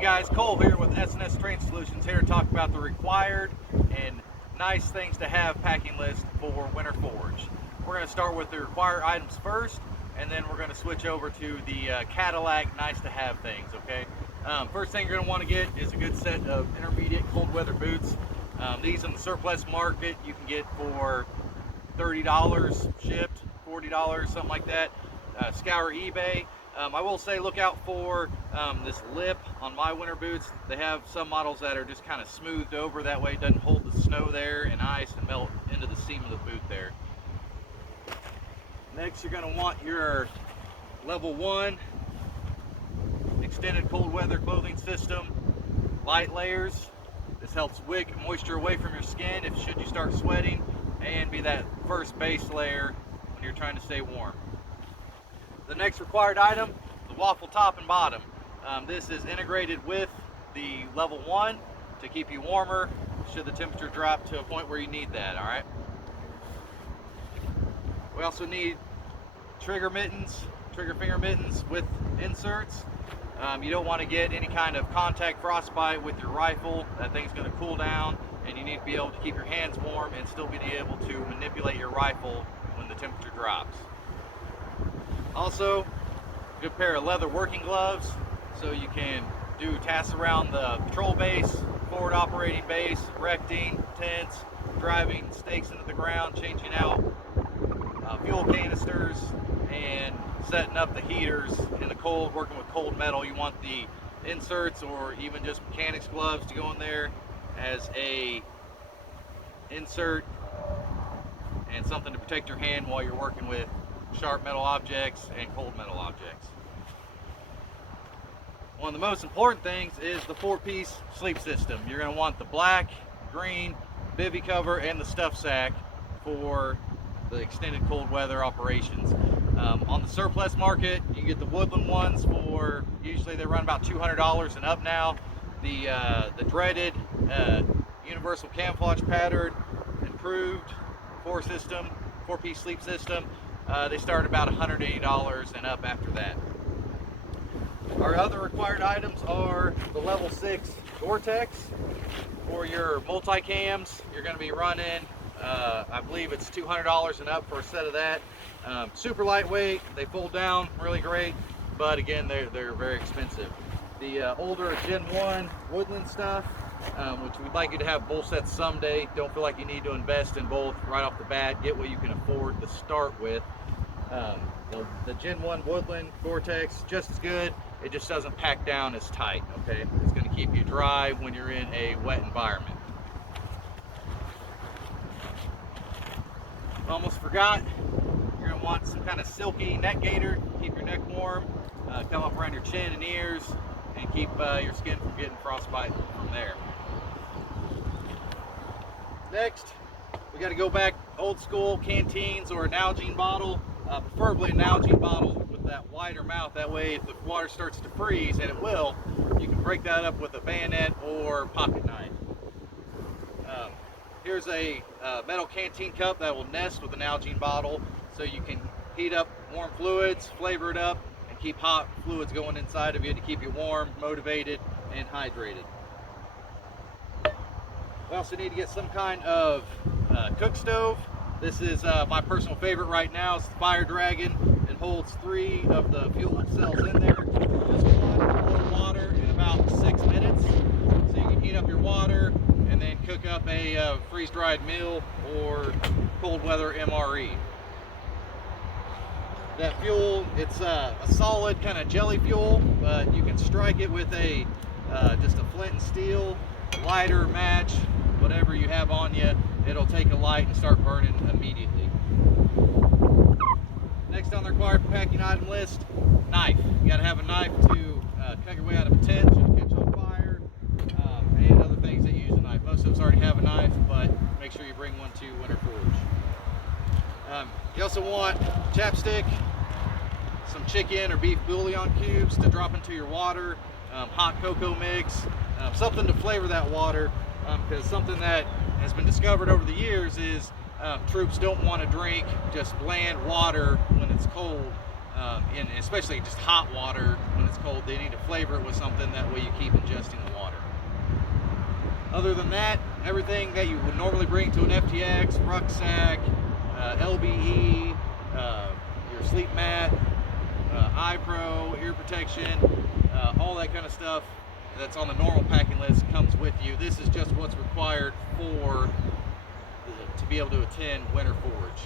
guys, Cole here with S&S Terrain Solutions, here to talk about the required and nice things to have packing list for winter forage. We're going to start with the required items first, and then we're going to switch over to the Cadillac nice to have things, okay? First thing you're going to want to get is a good set of intermediate cold weather boots. These in the surplus market you can get for $30 shipped, $40, something like that. Scour eBay. I will say look out for this lip on my winter boots. They have some models that are just kind of smoothed over, that way it doesn't hold the snow there and ice and melt into the seam of the boot there. Next, you're going to want your level 1 extended cold weather clothing system light layers. This helps wick moisture away from your skin if should you start sweating, and be that first base layer when you're trying to stay warm. The next required item, the waffle top and bottom. This is integrated with the level 1 to keep you warmer should the temperature drop to a point where you need that, all right? We also need trigger finger mittens with inserts. You don't want to get any kind of contact frostbite with your rifle. That thing's going to cool down, and you need to be able to keep your hands warm and still be able to manipulate your rifle when the temperature drops. Also, a good pair of leather working gloves so you can do tasks around the patrol base, forward operating base, erecting tents, driving stakes into the ground, changing out fuel canisters, and setting up the heaters in the cold, working with cold metal. You want the inserts or even just mechanics gloves to go in there as a insert and something to protect your hand while you're working with sharp metal objects and cold metal objects. One of the most important things is the 4-piece sleep system. You're going to want the black, green, bivy cover, and the stuff sack for the extended cold weather operations. On the surplus market, you get the woodland ones for, usually they run about $200 and up now. The dreaded universal camouflage pattern, improved 4-piece sleep system, they start about $180 and up after that. Our other required items are the level 6 Gore-Tex. For your multi-cams, you're going to be running, I believe it's $200 and up for a set of that. Super lightweight, they fold down really great, but again, they're very expensive. The older Gen 1 woodland stuff, which we'd like you to have both sets someday. Don't feel like you need to invest in both right off the bat. Get what you can afford to start with. The Gen 1 woodland Gore-Tex, just as good. It just doesn't pack down as tight, okay? It's going to keep you dry when you're in a wet environment. Almost forgot, you're going to want some kind of silky neck gaiter to keep your neck warm, come up around your chin and ears, and keep your skin from getting frostbite from there. Next, we got to go back old school canteens or a Nalgene bottle, preferably a Nalgene bottle with that wider mouth. That way, if the water starts to freeze, and it will, you can break that up with a bayonet or pocket knife. Here's a metal canteen cup that will nest with an Nalgene bottle, so you can heat up warm fluids, flavor it up, and keep hot fluids going inside of you to keep you warm, motivated, and hydrated. We also need to get some kind of cook stove. This is my personal favorite right now. It's the Fire Dragon. It holds 3 of the fuel cells in there. Just one water in about 6 minutes. So you can heat up your water and then cook up a freeze-dried meal or cold weather MRE. That fuel, it's a solid kind of jelly fuel, but you can strike it with just a flint and steel, lighter, match, whatever you have on you. It'll take a light and start burning immediately. Next on the required packing item list, knife. You got to have a knife to cut your way out of a tent, should catch on fire, and other things that you use a knife. Most of us already have a knife, but make sure you bring one to winter forage. You also want chapstick, some chicken or beef bouillon cubes to drop into your water, hot cocoa mix, something to flavor that water, because something that has been discovered over the years is troops don't want to drink just bland water when it's cold. and especially just hot water when it's cold. They need to flavor it with something, that way you keep ingesting the water. Other than that, everything that you would normally bring to an FTX, rucksack, LBE, your sleep mat, eye pro, ear protection, all that kind of stuff that's on the normal packing list comes with you. This is just what's required to be able to attend Winter Forge.